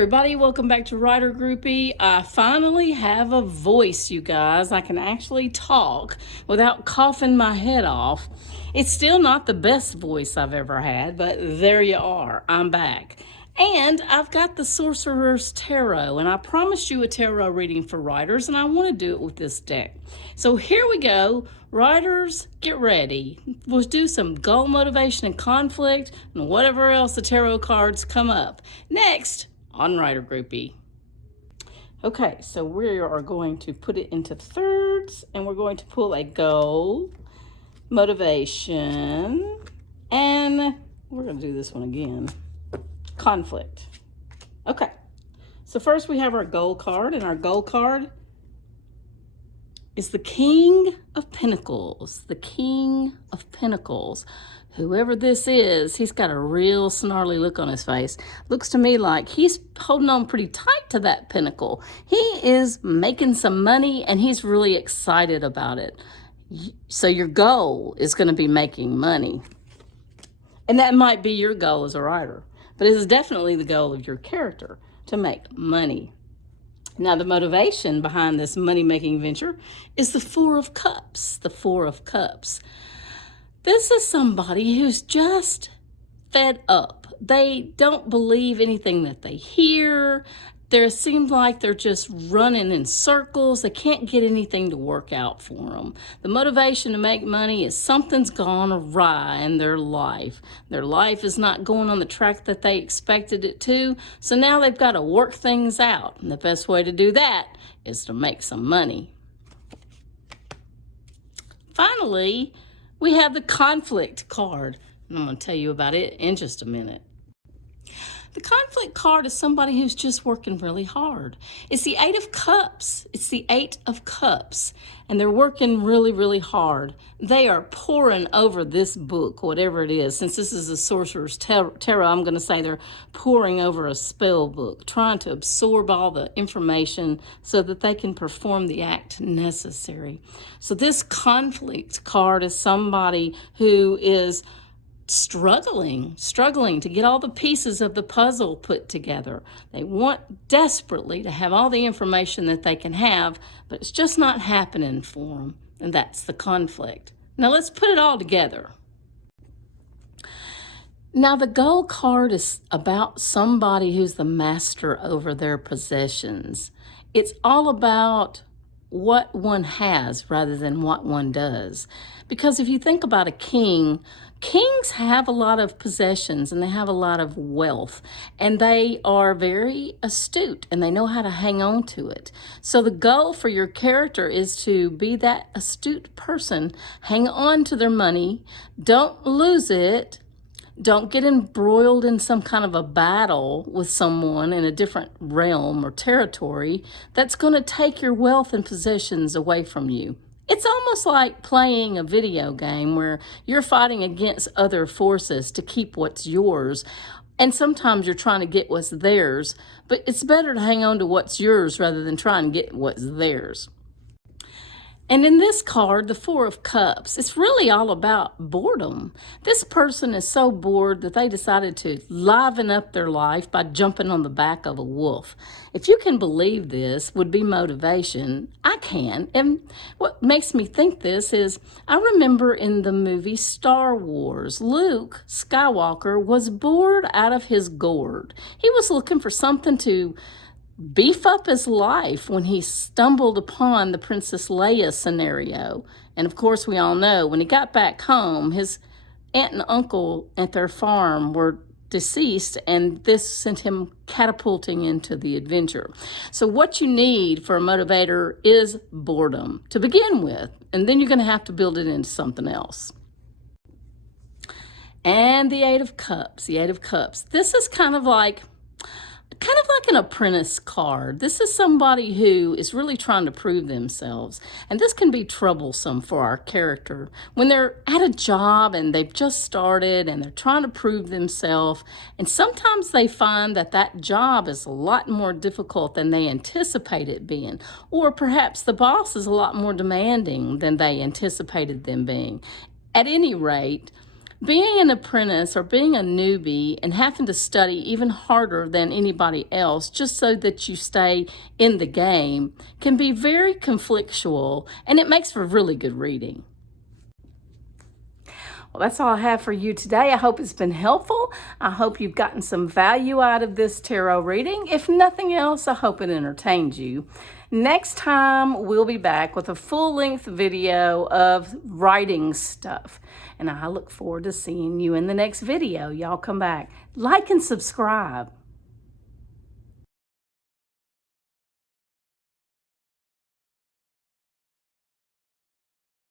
everybody, welcome back to Writer Groupie. I finally have a voice, you guys. I can actually talk without coughing my head off. It's still not the best voice I've ever had, but there you are. I'm back. And I've got the Sorcerer's Tarot, and I promised you a tarot reading for writers, and I want to do it with this deck. So here we go. Writers, get ready. We'll do some goal, motivation, and conflict, and whatever else the tarot cards come up. Next on Writer Groupie. Okay, so we are going to put it into thirds, and we're going to pull a goal, motivation, and we're going to do this one again. Conflict. Okay, so first we have our goal card, and our goal card is the King of Pentacles. The King of Pentacles. Whoever this is, he's got a real snarly look on his face. Looks to me like he's holding on pretty tight to that pentacle. He is making some money, and he's really excited about it. So your goal is going to be making money. And that might be your goal as a writer. But it is definitely the goal of your character to make money. Now, the motivation behind this money-making venture is the Four of Cups. The Four of Cups. This is somebody who's just fed up. They don't believe anything that they hear. It seems like they're just running in circles. They can't get anything to work out for them. The motivation to make money is something's gone awry in their life. Their life is not going on the track that they expected it to, so now they've got to work things out. And the best way to do that is to make some money. Finally, we have the conflict card. And I'm going to tell you about it in just a minute. The conflict card is somebody who's just working really hard. It's the Eight of Cups. It's the Eight of Cups. And they're working really, really hard. They are poring over this book, whatever it is. Since this is a Sorcerer's Tarot, I'm going to say they're poring over a spell book, trying to absorb all the information so that they can perform the act necessary. So this conflict card is somebody who is struggling to get all the pieces of the puzzle put together. They want desperately to have all the information that they can have, but it's just not happening for them, and that's the conflict. Now let's put it all together. Now the goal card is about somebody who's the master over their possessions. It's all about what one has rather than what one does. Because if you think about a king, kings have a lot of possessions and they have a lot of wealth, and they are very astute and they know how to hang on to it. So the goal for your character is to be that astute person, hang on to their money, don't lose it, don't get embroiled in some kind of a battle with someone in a different realm or territory that's going to take your wealth and possessions away from you. It's almost like playing a video game where you're fighting against other forces to keep what's yours. And sometimes you're trying to get what's theirs, but it's better to hang on to what's yours rather than trying to get what's theirs. And in this card, the Four of Cups, it's really all about boredom. This person is so bored that they decided to liven up their life by jumping on the back of a wolf. If you can believe this would be motivation, I can. And what makes me think this is, I remember in the movie Star Wars, Luke Skywalker was bored out of his gourd. He was looking for something to beef up his life when he stumbled upon the Princess Leia scenario. And of course, we all know when he got back home, his aunt and uncle at their farm were deceased, and this sent him catapulting into the adventure. So what you need for a motivator is boredom to begin with, and then you're going to have to build it into something else. And the Eight of Cups, the Eight of Cups. This is kind of like an apprentice card. This is somebody who is really trying to prove themselves. And this can be troublesome for our character. When they're at a job and they've just started and they're trying to prove themselves, and sometimes they find that that job is a lot more difficult than they anticipate it being. Or perhaps the boss is a lot more demanding than they anticipated them being. At any rate, Being an apprentice or being a newbie and having to study even harder than anybody else just so that you stay in the game can be very conflictual, and it makes for really good reading. Well, that's all I have for you today. I hope it's been helpful. I hope you've gotten some value out of this tarot reading. If nothing else, I hope it entertained you. Next time, we'll be back with a full-length video of writing stuff. And I look forward to seeing you in the next video. Y'all come back. Like and subscribe.